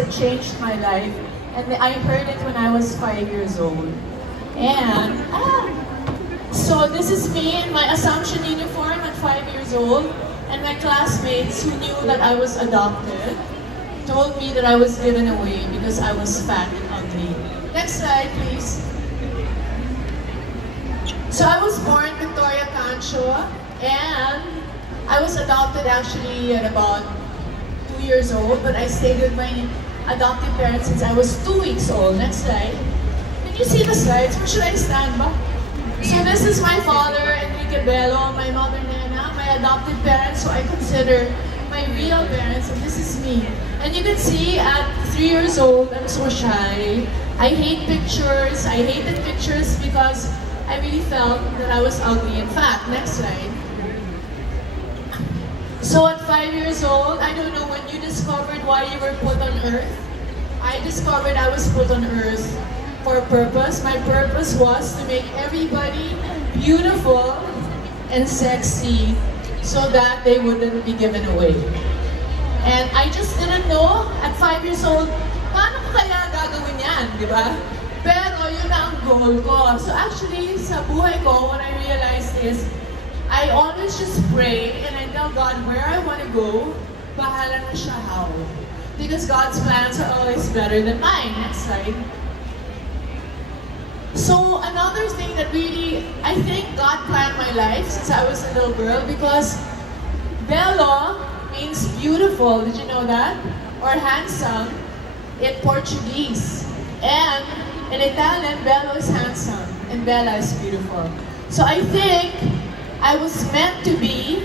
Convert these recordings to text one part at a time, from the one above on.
that changed my life. And I heard it when I was 5 years old. And, so this is me in my Assumption uniform at 5 years old. And my classmates who knew that I was adopted told me that I was given away because I was fat and ugly. Next slide, please. So I was born Victoria Cancho, and I was adopted actually at about 2 years old, but I stayed with my adoptive parents since I was 2 weeks old. Next slide. Can you see the slides? Or should I stand ba? So this is my father, Enrique Bello, my mother, Nena, my adopted parents, who I consider my real parents, and this is me. And you can see at 3 years old, I'm so shy. I hate pictures. I hated pictures because I really felt that I was ugly and fat. Next slide. So at 5 years old, I don't know when you discovered why you were put on earth. I discovered I was put on earth for a purpose. My purpose was to make everybody beautiful and sexy so that they wouldn't be given away. And I just didn't know at 5 years old, paano ko kaya gagawin yan, di ba? Pero yun na ang goal ko. So actually, sa buhay ko, what I realized is, I always just pray and I tell God where I want to go, bahala na siya how. Because God's plans are always better than mine. Next slide. So another thing that really, I think God planned my life since I was a little girl, because Bello means beautiful. Did you know that? Or handsome in Portuguese. And in Italian, Bello is handsome and Bella is beautiful. So I think I was meant to be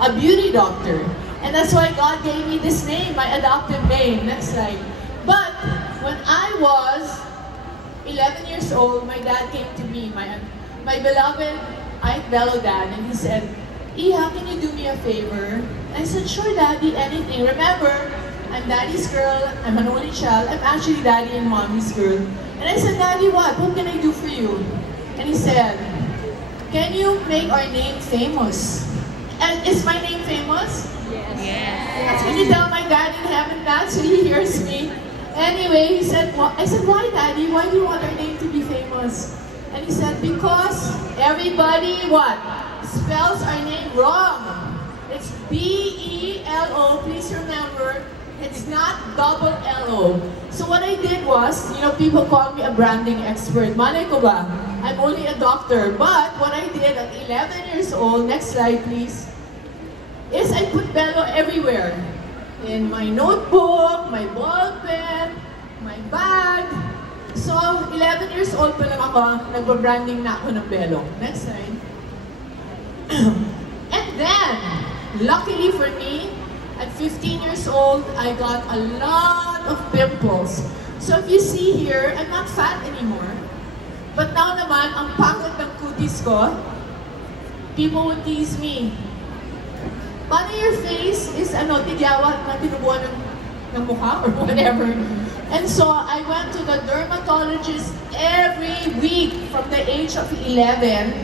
a beauty doctor. And that's why God gave me this name, my adoptive name. Next slide. But when I was 11 years old, my dad came to me, my beloved Ike Bello dad, and he said, Iha, can you do me a favor? And I said, sure, Daddy, anything. Remember, I'm Daddy's girl, I'm an only child, I'm actually Daddy and Mommy's girl. And I said, Daddy, what? What can I do for you? And he said, can you make our name famous? And is my name famous? Yes. Yes. Can you tell my dad in heaven that so he hears me? Anyway, he said, I said, why, Daddy? Why do you want our name to be famous? And he said, because everybody, what? Spells our name wrong. It's B-E-L-O. Please remember, it's not double L-O. So what I did was, you know, people call me a branding expert. Malay ko ba? I'm only a doctor. But what I did at 11 years old, next slide please, is I put Bello everywhere. In my notebook, my ball pen, my bag. So 11 years old pa lang ako, nagpa-branding na ako ng Bello. Next slide. And then, luckily for me, at 15 years old, I got a lot of pimples. So if you see here, I'm not fat anymore. But now naman, ang pangit ng kutis ko, people would tease me. Paano your face is tigyawat na tinubuan ng mukha or whatever. And so I went to the dermatologist every week from the age of 11.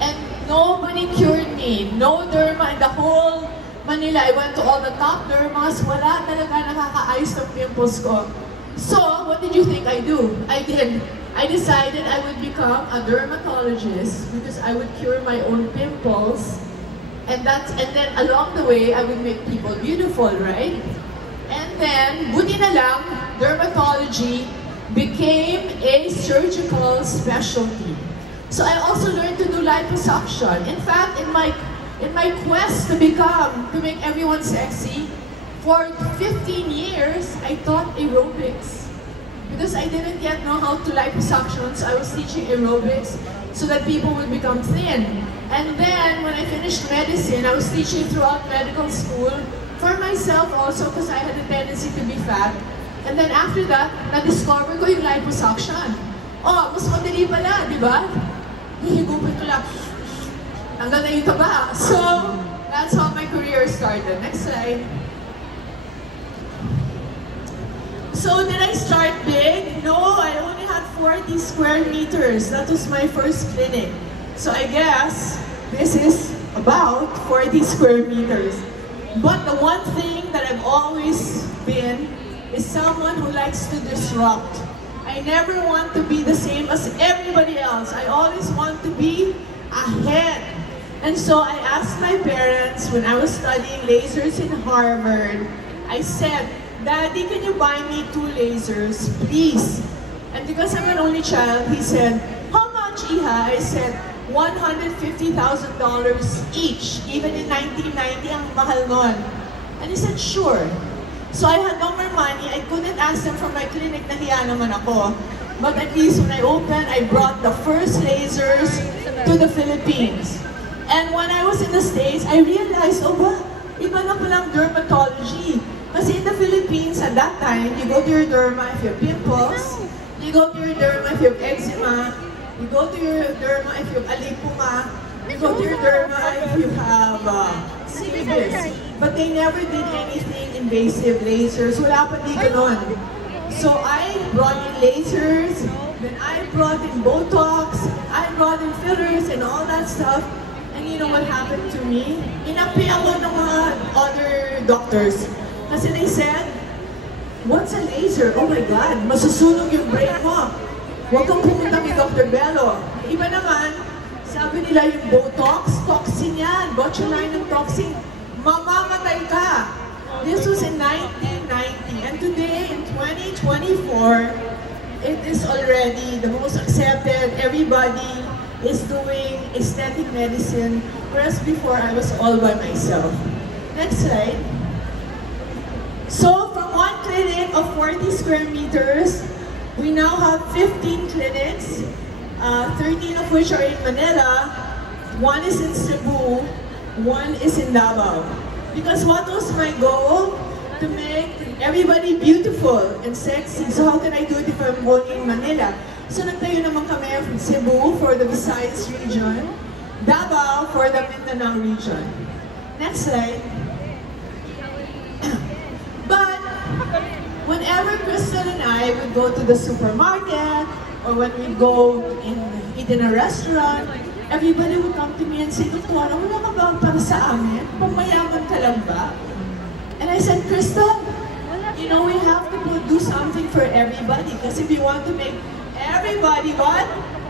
And nobody cured me. No derma in the whole Manila. I went to all the top dermas. Wala talaga nakakaayos ng pimples ko. So, what did you think I do? I decided I would become a dermatologist because I would cure my own pimples. And then along the way, I would make people beautiful, right? And then, buti na lang, dermatology became a surgical specialty. So I also learned to do liposuction. In fact, in my quest to make everyone sexy, for 15 years, I taught aerobics. Because I didn't yet know how to liposuction, so I was teaching aerobics so that people would become thin. And then, when I finished medicine, I was teaching throughout medical school, for myself also, because I had a tendency to be fat. And then after that, na-discover ko yung liposuction. Oh, mas madali pala, di ba? Hihigupin ko lang. Hanggang na yung taba. So, that's how my career started. Next slide. So, did I start big? No, I only had 40 square meters. That was my first clinic. So, I guess this is about 40 square meters. But the one thing that I've always been is someone who likes to disrupt. I never want to be the same as everybody else. I always want to be ahead. And so I asked my parents when I was studying lasers in Harvard, I said, Daddy, can you buy me 2 lasers, please? And because I'm an only child, he said, how much, Iha? I said, $150,000 each. Even in 1990, ang mahal nun. And he said, sure. So I had no more money. I couldn't ask them from my clinic, nahiya naman ako. But at least when I opened, I brought the first lasers to the Philippines. And when I was in the States, I realized, oh ba, iba na palang dermatology. Kasi in the Philippines, at that time, you go to your derma if you have pimples, you go to your derma if you have eczema, you go to your derma if you have alipuma, you go to your derma if you have CVS. But they never did anything invasive lasers. Wala pa dito nun. So I brought in lasers, then I brought in Botox, I brought in fillers and all that stuff. And you know what happened to me? Inapi ako ng mga other doctors. Kasi they said, what's a laser? Oh my God, masusunog yung brain mo. Huwag kang pumunta kay Dr. Bello. Iba naman, sabi nila yung Botox, toxin yan, botulinum toxin. Mamamatay ka. This was in 1990, and today in 2024, it is already the most accepted. Everybody is doing aesthetic medicine, whereas before I was all by myself. Next slide. So from one clinic of 40 square meters, we now have 15 clinics, 13 of which are in Manila, 1 is in Cebu, 1 is in Davao. Because what was my goal? To make everybody beautiful and sexy. So how can I do it if I'm only in Manila? So nagtayo naman kami from Cebu for the Visayas region, Davao for the Mindanao region. Next slide. But whenever Crystal and I would go to the supermarket or when we go eat in a restaurant, everybody would come to me and say, Dr. wala ka ba para sa amin? Pamayaman ka lang ba? And I said, Crystal, you know, we have to do something for everybody because if we want to make everybody what?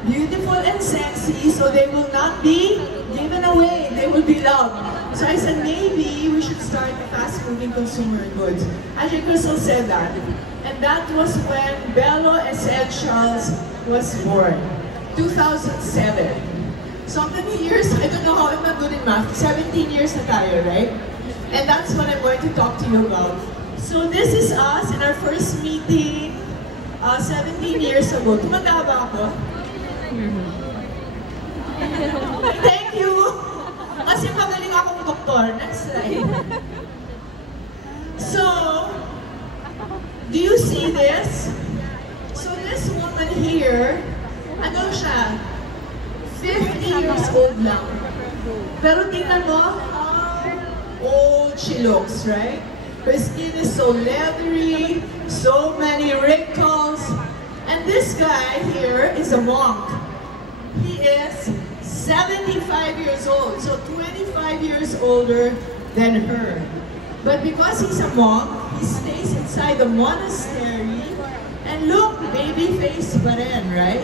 Beautiful and sexy, so they will not be given away, they will be loved. So I said, maybe we should start a fast-moving consumer goods. Actually, Crystal said that. And that was when Bello Essentials was born, 2007. So how many years? I don't know how I'm not good in math. 17 years na tayo, right? And that's what I'm going to talk to you about. So this is us in our first meeting 17 years ago. Tumanda ba ako? Thank you! Kasi magaling akong doktor. Next slide. So, do you see this? So this woman here, ano siya? 50 years old lang. Pero tingnan mo, how old she looks, right? Her skin is so leathery, so many wrinkles. And this guy here is a monk. He is 75 years old, so 25 years older than her. But because he's a monk, he stays inside the monastery. And look, baby face pa rin, right?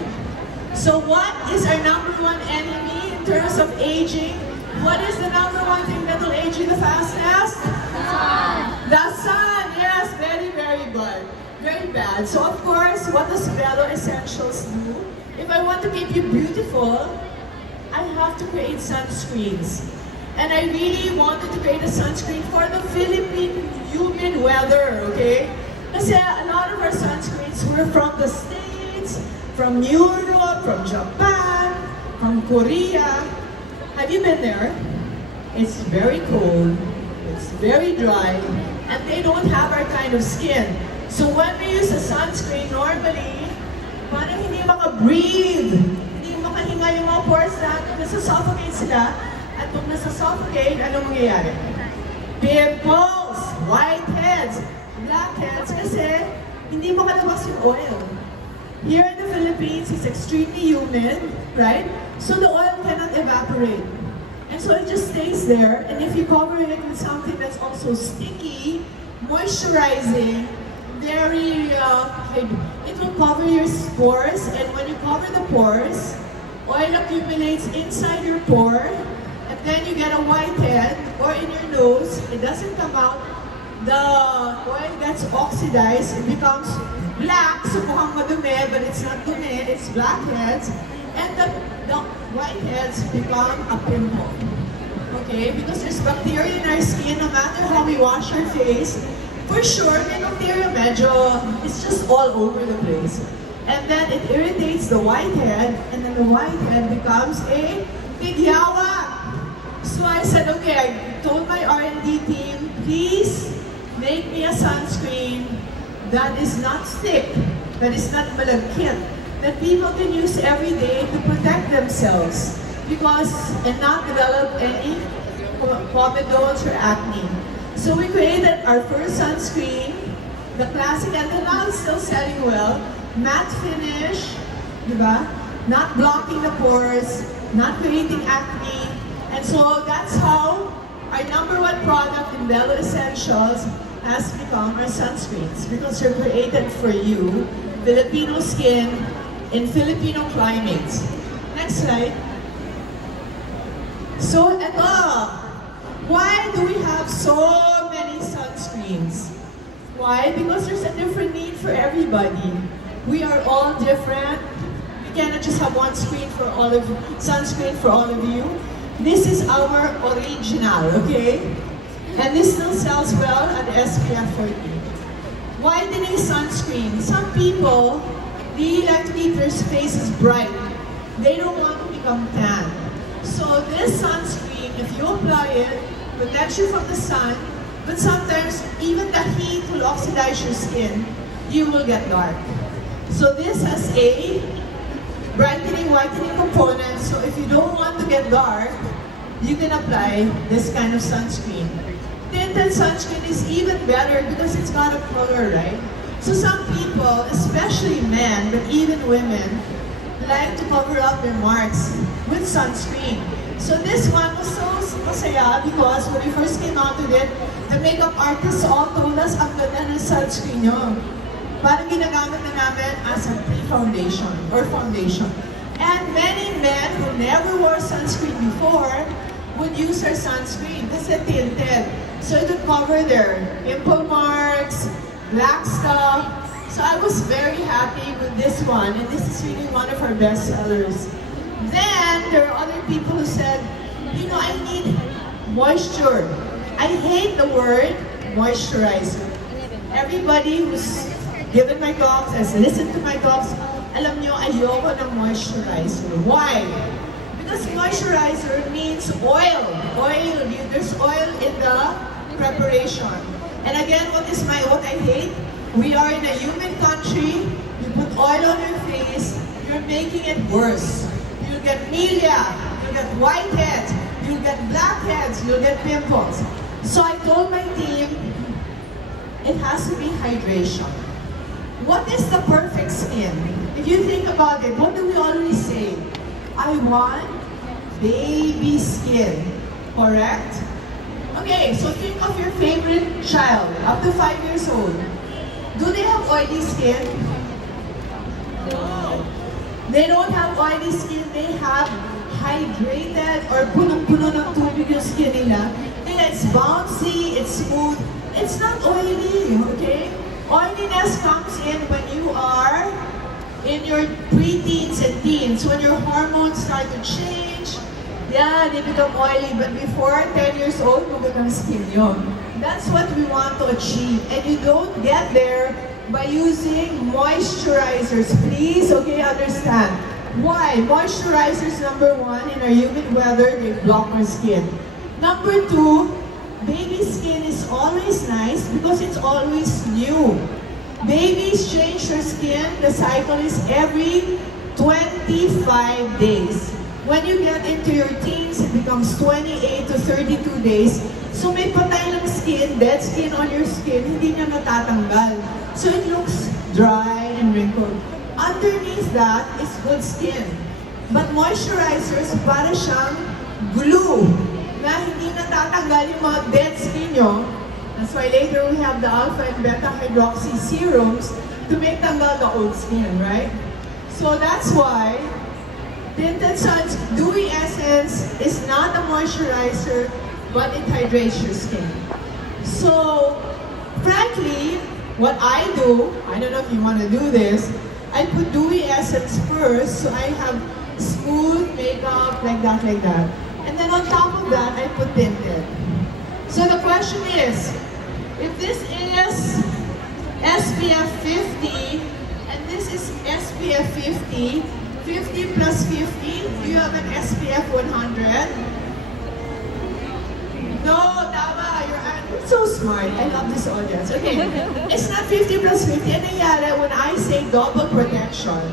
So what is our #1 enemy in terms of aging? What is the #1 thing that will age you the fastest? The sun, yes, very, very bad. Very bad. So of course, what does Bello Essentials do? If I want to keep you beautiful, I have to create sunscreens. And I really wanted to create a sunscreen for the Philippine humid weather, okay? Kasi a lot of our sunscreens were from the States, from Europe, from Japan, from Korea. Have you been there? It's very cold, it's very dry, and they don't have our kind of skin. So when we use a sunscreen, normally, parang hindi maka-breathe, hindi makahinga yung mga pores natin, nasa-suffocate sila, at kung nasa-suffocate, anong mangyayari? Pimples, whiteheads, blackheads, kasi hindi makalabas yung oil. Here in the Philippines, it's extremely humid, right? So the oil cannot evaporate. And so it just stays there, and if you cover it with something that's also sticky, moisturizing, then it will cover your pores, and when you cover the pores, oil accumulates inside your pore, and then you get a whitehead, or in your nose, it doesn't come out, the oil gets oxidized, it becomes black, so mukhang madumi, but it's not dumi, it's blackheads, and the whiteheads become a pimple. Okay, because there's bacteria in our skin, no matter how we wash our face, for sure, may bacteria medyo, it's just all over the place. And then it irritates the whitehead, and then the whitehead becomes a big yawa. So I said, okay, I told my R&D team, please make me a sunscreen that is not thick, that is not malagkit, that people can use every day to protect themselves because and not develop any comedones or acne. So we created our first sunscreen, the classic, until now it's still selling well, matte finish, diba? Not blocking the pores, not creating acne, and so that's how our #1 product in Bello Essentials has become our sunscreens, because they're created for you, Filipino skin, in Filipino climates. Next slide. So, eto. Why do we have so many sunscreens? Why? Because there's a different need for everybody. We are all different. We cannot just have one screen for all of you, sunscreen for all of you. This is our original, okay? And this still sells well at SPF 40. Whitening sunscreen. Some people really like to keep their faces bright. They don't want to become tan. So this sunscreen, if you apply it, protects you from the sun, but sometimes even the heat will oxidize your skin. You will get dark. So this has a brightening, whitening component. So if you don't want to get dark, you can apply this kind of sunscreen. Tinted sunscreen is even better because it's got a color, right? So some people, especially men, but even women, like to cover up their marks with sunscreen. So this one was so masaya because when we first came out with it, the makeup artists all told us, ang ganda ng sunscreen nyo. Parang ginagamit na namin as a pre-foundation or foundation. And many men who never wore sunscreen before would use our sunscreen kasi tinted. So it would cover their pimple marks, black stuff. So I was very happy with this one, and this is really one of our best sellers. Then, there are other people who said, you know, I need moisture. I hate the word moisturizer. Everybody who's given my talks, has listened to my talks, alam nyo, ayoko ng moisturizer. Why? Because moisturizer means oil. There's oil in the preparation. And again, what I hate? We are in a humid country, you put oil on your face, you're making it worse. You'll get melia, you'll get whiteheads, you'll get blackheads, you'll get pimples. So I told my team, it has to be hydration. What is the perfect skin? If you think about it, what do we always say? I want baby skin, correct? Okay, so think of your favorite child, up to 5 years old. Do they have oily skin? No. They don't have oily skin, they have hydrated or punong-puno ng tubig yung skin nila. It's bouncy, it's smooth, it's not oily, okay? Oiliness comes in when you are in your preteens and teens, when your hormones start to change. Yeah, they become oily, but before 10 years old, magandang skin yun. That's what we want to achieve, and you don't get there by using moisturizers. Please, okay, understand. Why? Moisturizers, #1, in our humid weather, they block our skin. #2, baby skin is always nice because it's always new. Babies change their skin, the cycle is every 25 days. When you get into your teens, it becomes 28 to 32 days. So may patay ng skin, dead skin on your skin, hindi niya natatanggal. So it looks dry and wrinkled. Underneath that is good skin. But moisturizers, para siyang glue na hindi natatanggal yung mga dead skin nyo. That's why later we have the alpha and beta hydroxy serums to make tanggal the old skin, right? So that's why Tinted Sun's Dewy Essence is not a moisturizer, but it hydrates your skin. So, frankly, what I do, I don't know if you want to do this, I put Dewy Essence first, so I have smooth makeup, like that, like that. And then on top of that, I put tinted. So the question is, if this is SPF 50, and this is SPF 50, 50 plus 50, do you have an SPF 100? No, tama, you're so smart. I love this audience. Okay, it's not 50 plus 50. Ano nangyari when I say double protection?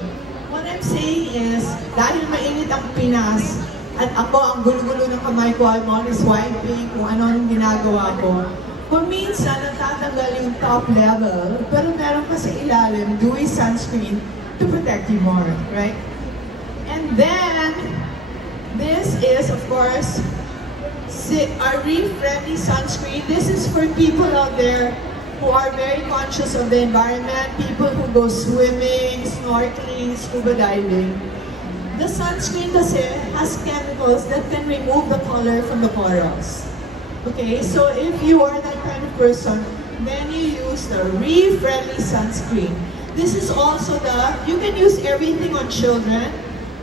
What I'm saying is, dahil mainit ang Pinas, at ako, ang gulo-gulo ng kamay ko, I'm always wiping kung ano ang ginagawa ko. Kung minsan, natatanggal yung top level, pero meron pa sa ilalim, dewy sunscreen to protect you more, right? And then, this is, of course, our reef-friendly sunscreen. This is for people out there who are very conscious of the environment, people who go swimming, snorkeling, scuba diving. The sunscreen kasi has chemicals that can remove the color from the corals. Okay, so if you are that kind of person, then you use the reef-friendly sunscreen. This is also you can use everything on children,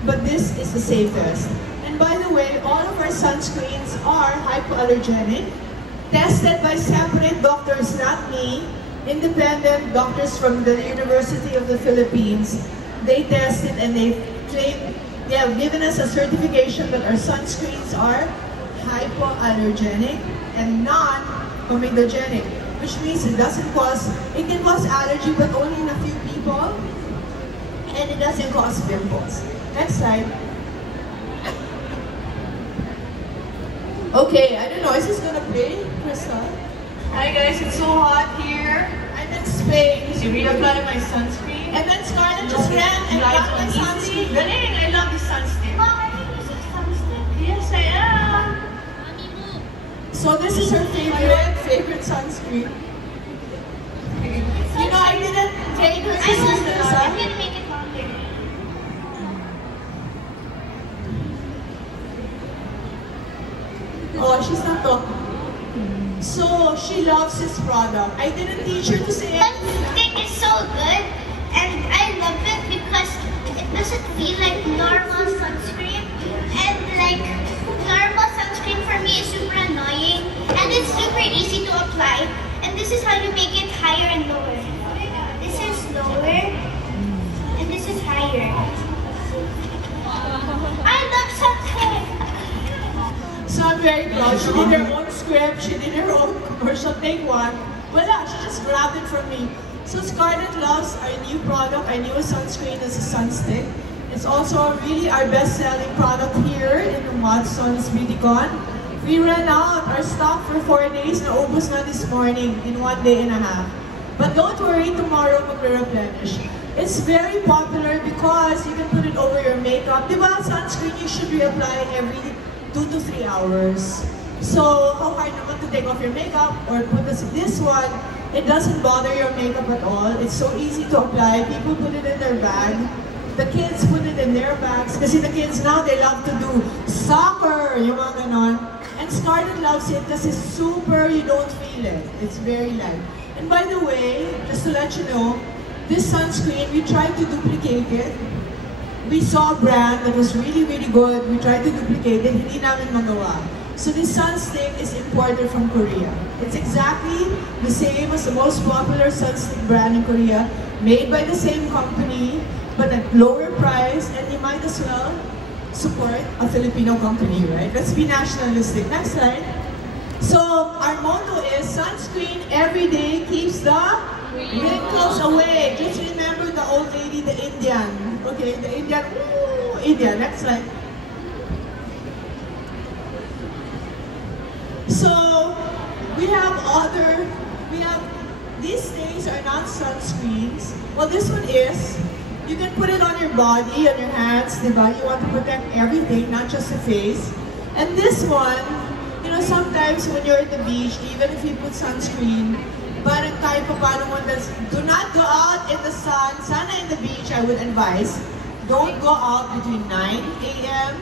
but this is the safest. And by the way, all of our sunscreens are hypoallergenic, tested by separate doctors, not me, independent doctors from the University of the Philippines. They tested and they have given us a certification that our sunscreens are hypoallergenic and non-comedogenic, which means it can cause allergy, but only in a few people, and it doesn't cause pimples. Next slide. Okay, I don't know, is this gonna play, Crystal? Hi guys, it's so hot here. I'm in Spain. So reapply my sunscreen. And then Scarlett just ran and got my sunscreen. Galing, I love this sunscreen. Mom, are you using sunscreen? Yes, I am. So this is her favorite sunscreen. You know, I didn't take her to I'm gonna make it longer. Oh, she's not talking. So, she loves this product. I didn't teach her to say it. Sunscreen is so good, and I love it because it doesn't feel like normal sunscreen. And like, normal sunscreen for me is super annoying, and it's super easy to apply. And this is how you make it higher and lower. This is lower, and this is higher. I love sunscreen. So I'm very proud. She did her own script, she did her own commercial, take one. Voila, she just grabbed it from me. So Scarlett loves our new product, our newest sunscreen is a Sunstick. It's also really our best-selling product here in Watson's BeautyCon. We ran out our stock for 4 days, naubos na this morning in 1 day and a half. But don't worry, tomorrow magre-replenish. It's very popular because you can put it over your makeup. Diba, sunscreen you should reapply every 2 to 3 hours. So, how hard naman to take off your makeup or put this one, it doesn't bother your makeup at all. It's so easy to apply. People put it in their bag. The kids put it in their bags. Kasi the kids now, they love to do soccer, yung mga ganon. And Scarlett loves it kasi super, you don't feel it. It's very light. And by the way, just to let you know, this sunscreen, we tried to duplicate it. We saw a brand that was really, really good. We tried to duplicate it, hindi namin magawa. So this Sunstick is imported from Korea. It's exactly the same as the most popular Sunstick brand in Korea, made by the same company, but at lower price, and you might as well support a Filipino company, right? Let's be nationalistic. Next slide. So our motto is sunscreen every day keeps the wrinkles away. Just remember the old lady, the Indian. Okay, the Indian, India, next slide. So, these things are not sunscreens. Well, this one is. You can put it on your body, on your hands, diba? You want to protect everything, not just the face. And this one, you know, sometimes when you're at the beach, even if you put sunscreen, parang kahit pa paano mo, do not go out in the sun, sana in the beach, I would advise, don't go out between 9 a.m.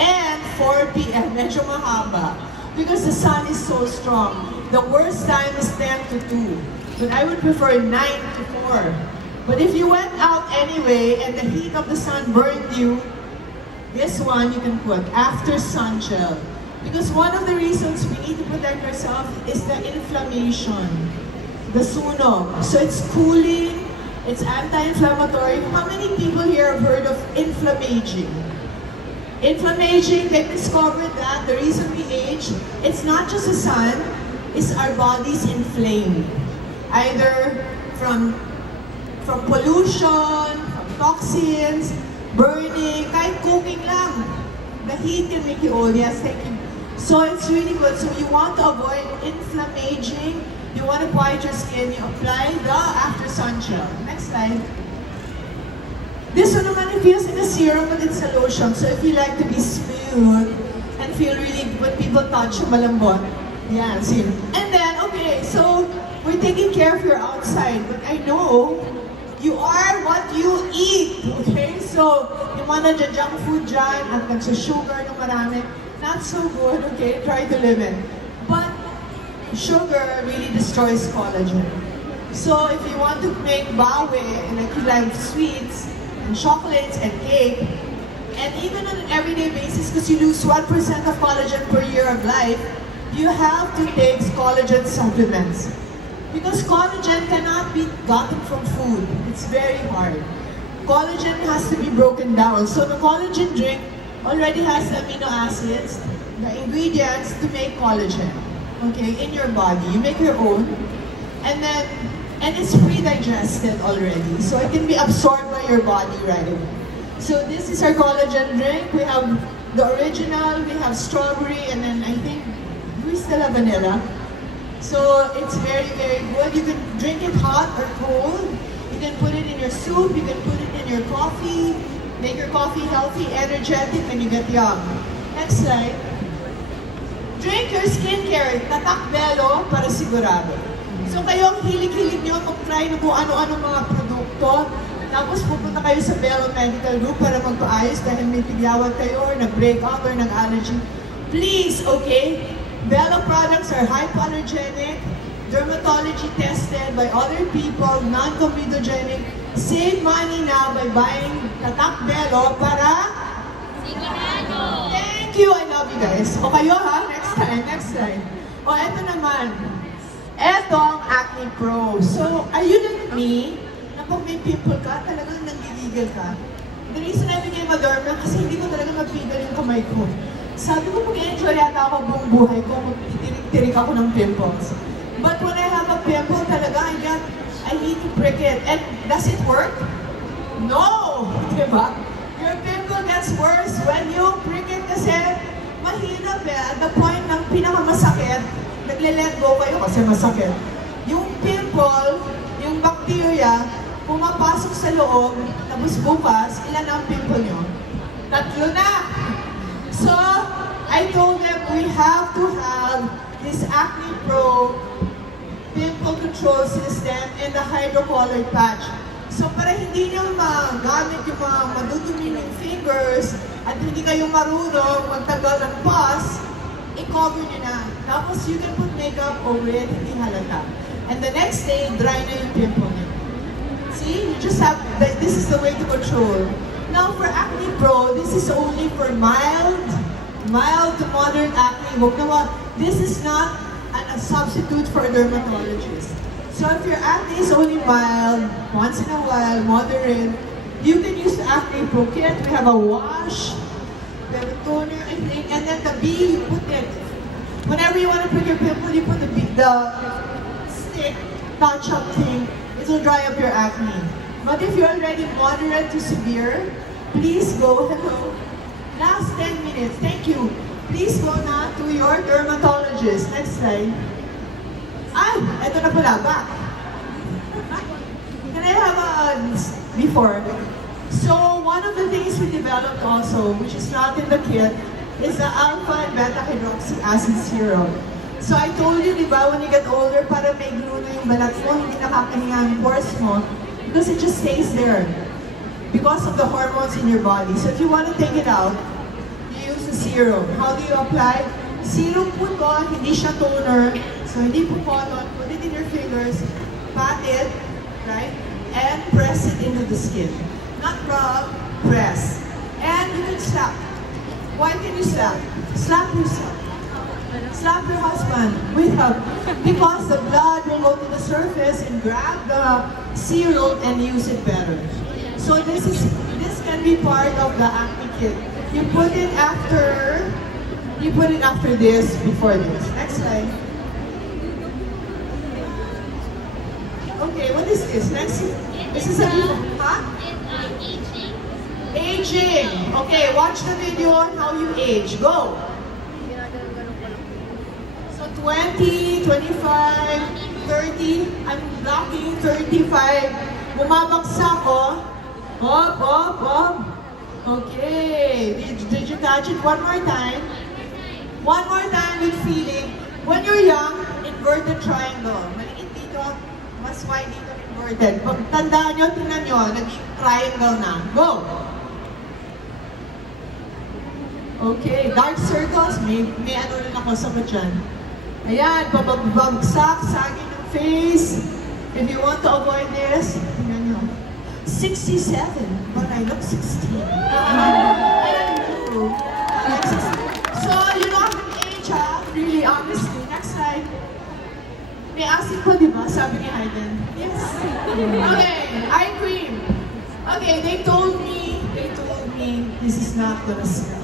and 4 p.m. Medyo mahaba. Because the sun is so strong. The worst time is 10 to 2. But I would prefer 9 to 4. But if you went out anyway and the heat of the sun burned you, this one you can put after sun gel. Because one of the reasons we need to protect ourselves is the inflammation, the sunog. So it's cooling, it's anti-inflammatory. How many people here have heard of inflammaging? Inflammaging, they discovered that the reason we age, it's not just the sun, it's our bodies inflamed. Either from pollution, from toxins, burning, kahit cooking lang. The heat can make you old, yes, thank you. So it's really good. So you want to avoid inflammaging, you want to quiet your skin, you apply the after sun gel. Next slide. This one naman, it feels like a serum, but it's a lotion. So if you like to be smooth and feel really, when people touch you, malambot. Yeah, see. And then, okay, so we're taking care of your outside, but I know you are what you eat, okay? So, yung mga junk food dyan at nagsa-sugar ng marami, not so good, okay? Try to limit. But sugar really destroys collagen. So, if you want to make bawe, like you like sweets, and chocolates, and cake, and even on an everyday basis, because you lose 1% of collagen per year of life, you have to take collagen supplements. Because collagen cannot be gotten from food. It's very hard. Collagen has to be broken down. So the collagen drink already has the amino acids, the ingredients to make collagen, okay, in your body. You make your own, and it's pre-digested already. So it can be absorbed by your body right away. So this is our collagen drink. We have the original, we have strawberry, and then I think we still have vanilla. So it's very, very good. You can drink it hot or cold. You can put it in your soup, you can put it in your coffee, make your coffee healthy, energetic, and you get young. Next slide. Drink your skincare, Tatak Bello para sigurado. So kayo ang hilig-hilig nyo mag-try na kung ano-ano mga produkto, tapos pupunta kayo sa Bello Medical Group para magpaayos dahil may tigyawat kayo or nag-breakout or nag-allergy. Please, okay? Bello products are hypoallergenic, dermatology tested by other people, non-comedogenic. Save money now by buying Tatak Bello para sigurado. Thank you, I love you guys. O kayo ha, next time. O eto naman, eto ang Acne Pro. So, are you like me, na pag may pimple ka, talagang nanggigigil ka? The reason I became a derma, kasi hindi ko talaga mapigil yung kamay ko. Sabi ko, mag-enjoy yata ako buong buhay ko, magtitirik-tirik ako ng pimples. But when I have a pimple talaga, I need to prick it. And does it work? No! Diba? Your pimple gets worse when you prick it kasi mahirap eh. At the point ng pinakamasakit, nagle-let go kayo kasi masakit. Yung pimple, yung bacteria, pumapasok sa loob, tapos bukas, ilan ang pimple nyo? 3 na! So, I told them we have to have this Acne Pro pimple control system and the hydrocolloid patch. So, para hindi nyo magamit yung mga madudumi ng fingers at hindi kayo marunong magtagal ng pus, i-cover nyo na. Tapos, you can put makeup over it, hindi halata. And the next day, dry na yung pimple nyo. See? You just have, this is the way to control. Now for Acne Pro, this is only for mild to moderate acne. This is not a substitute for a dermatologist. So if your acne is only mild, once in a while, moderate, you can use the Acne Pro kit. We have a wash, we have a toner, I think, and then the B, you put it. Whenever you want to put your pimple, you put the stick, touch-up thing. It will dry up your acne. But if you're already moderate to severe, please go, hello, last 10 minutes, thank you. Please go na to your dermatologist. Next slide. Ay, eto na pala, back. Can I have a before? So one of the things we developed also, which is not in the kit, is the alpha and beta hydroxy acid serum. So I told you, di ba, when you get older, para may glue na yung balat mo, hindi nakakahinga ang pores mo, because it just stays there because of the hormones in your body. So if you want to take it out, you use the serum. How do you apply? Serum po ko, hindi siya toner, so hindi po cotton. Put it in your fingers, pat it, right? And press it into the skin. Not rub, press. And you can slap. Why can you slap? Slap yourself. Slap your husband with help. Because the blood will go to the surface and grab the serum and use it better. So this can be part of the acne kit. You put it after this, before this. Next slide. Okay, what is this? Next, this is a huh? Aging. Aging. Okay, watch the video on how you age. Go. So 20, 25, 30. I'm blocking 35. Bumabagsak ko. Up. Okay. Did you catch it? One more time. One more time with feeling. When you're young, inverted triangle. Maliit dito, mas wide dito inverted. Pag tandaan nyo, tingnan nyo, naging triangle na. Go! Okay, dark circles, may ano rin ako sa dyan. Ayan, pabagsak, saging ng face. If you want to avoid this, tingnan nyo. 67, but I look 16. So, you don't have an age, ha? Really, honestly. Next slide. May acid ko, di ba? Sabi ni Hayden. Yes. Okay, eye cream. Okay, they told me this is not gonna sell.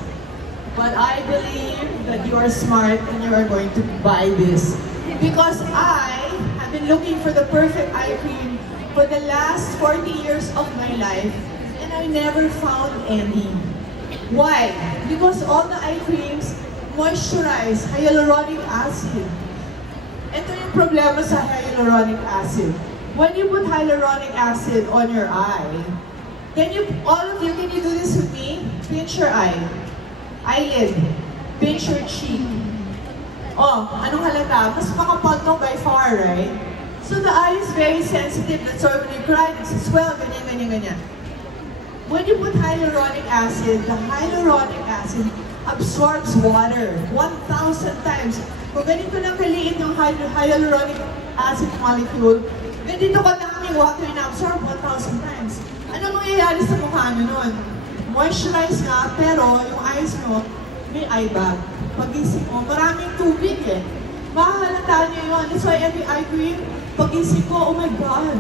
But I believe that you are smart and you are going to buy this. Because I have been looking for the perfect eye cream for the last 40 years of my life, and I never found any. Why? Because all the eye creams moisturize hyaluronic acid. Ito yung problema sa hyaluronic acid. When you put hyaluronic acid on your eye, can you do this with me? Pinch your eye. Eyelid. Pinch your cheek. Oh, anong halata? Mas makapal to by far, right? So the eye is very sensitive. That's why when you cry, nagsiswell, ganyan. When you put hyaluronic acid, the hyaluronic acid absorbs water 1,000 times. Kung ganito lang kaliit yung hyaluronic acid molecule, ganito kadaming water na absorb 1,000 times. Ano mangyayari sa mukha nyo nun? Moisturize nga, pero yung eyes nyo, may eye bag. Pag-isip mo, maraming tubig eh. Mahalata nyo yun. That's why every eye cream, pag-isip ko, oh my God.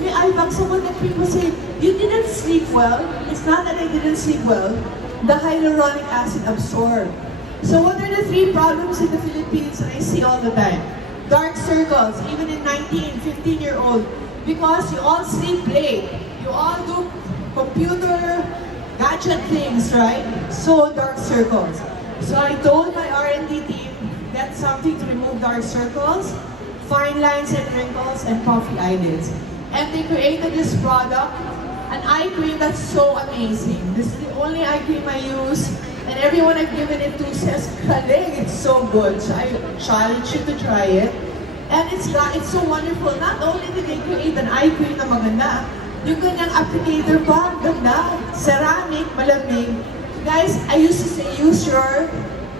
May eye bag, someone nag-cream ko say, you didn't sleep well. It's not that I didn't sleep well. The hyaluronic acid absorbed. So what are the 3 problems in the Philippines that I see all the time? Dark circles, even in 19, 15-year-old. Because you all sleep late. You all do computer, gadget things, right? So dark circles. So I told my R&D team, get something to remove dark circles, fine lines and wrinkles, and puffy eyelids. And they created this product, an eye cream that's so amazing. This is the only eye cream I use, and everyone I've given it to says, "Kaling, it's so good." So I challenge you to try it. And it's so wonderful. Not only did they create an eye cream na maganda, yung kanyang applicator pa, ganda. Ceramic, malamig. Guys, I used to say, use your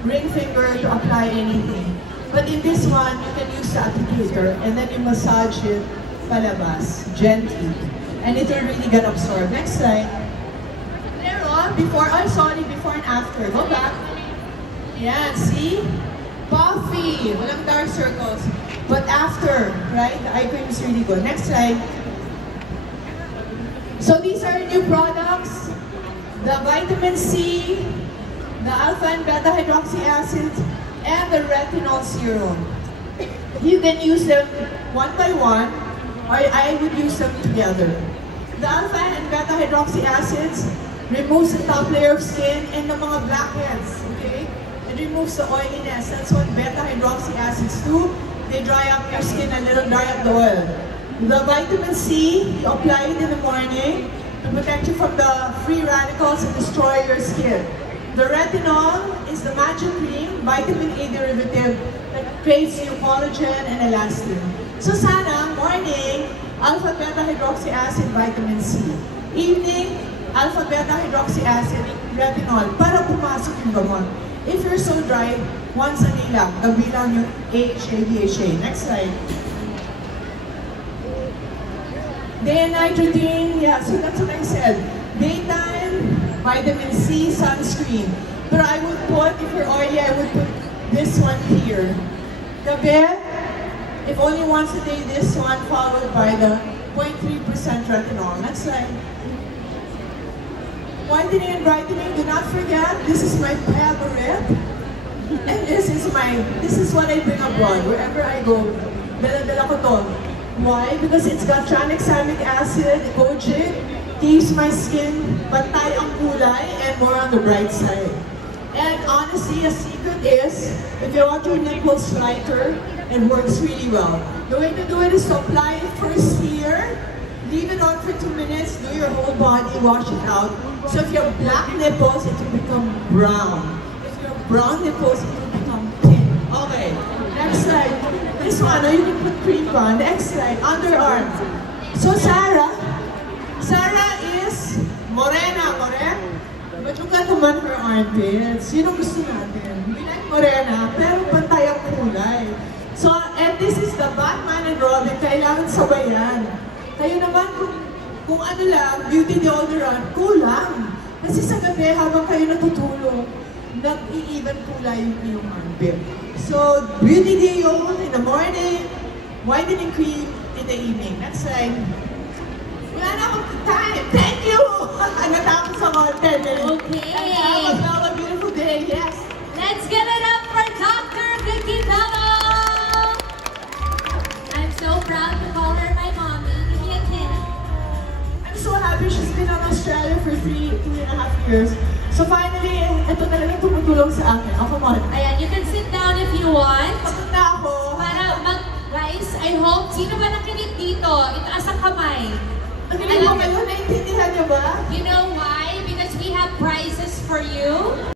ring finger to apply anything. But in this one, you can use the applicator and then you massage it palabas, gently. And it will really get absorbed. Next slide. Pero, before and after. Go back. Yan, see? Puffy, walang dark circles. But after, right, the eye cream is really good. Next slide. So these are new products. The vitamin C, the alpha and beta hydroxy acids, and the retinol serum. You can use them one by one, or I would use them together. The alpha and beta hydroxy acids removes the top layer of skin and the mga blackheads, okay? It removes the oiliness. That's what beta hydroxy acids do. They dry up your skin a little, dry up the oil. The vitamin C, you apply it in the morning to protect you from the free radicals and destroy your skin. The retinol is the magic cream, vitamin A derivative that creates new collagen and elastin. So sana, morning, alpha beta hydroxy acid, vitamin C. Evening, alpha beta hydroxy acid, retinol, para pumasok yung gamot. If you're so dry, once a day lang, gabi lang yung AHA, DHA. Next slide. Day and night routine, yeah, so that's what I said. Daytime, vitamin C, sunscreen. But I would put, if you're oily, I would put this one here. Gabi, if only once a day, this one followed by the 0.3% retinol. Next slide. Whitening and brightening, do not forget, this is my favorite. And this is what I bring abroad, wherever I go. Dala-dala ko to. Why? Because it's got tranexamic acid, kojic, keeps my skin bantay ang kulay and more on the bright side. And honestly, a secret is, if you want your nipples lighter, it works really well. The way to do it is to apply it first here, leave it on for 2 minutes, do your whole body, wash it out. So if you have black nipples, it will become brown. If you have brown nipples, it will become pink. Okay, next slide. This one, you can put cream on. Next slide, underarm. So Sarah is morena, correct? But look at naman her armpits. Yun ang gusto natin. We like morena, pero pantay ang kulay. So, and this is the Batman and Robin. Kailangan sabayan. Kayo naman, kung ano lang, beauty deodorant, kulang. Kasi sa gabi, habang kayo natutulog, nag-i-even kulay yung iyong armpit. So, beauty deo in the morning, whitening cream in the evening. Next slide. Wala na akong time. Thank you! Natapos ako 10 minutes. Okay. And have a beautiful day. Yes. Let's give it up for Dr. Vicky Bello! I'm so proud to call her my mommy. Give me a kiss. I'm so happy she's been on Australia for 2.5 years. So finally, ito talagang tumutulong sa akin. Oh, come on. Ayan, you can sit down if you want. Pagod na ako. Guys, I hope, sino ba nakinig dito? Itaas ang kamay. Nakinig mo kayo? Naintindihan niyo ba? You know why? Because we have prizes for you.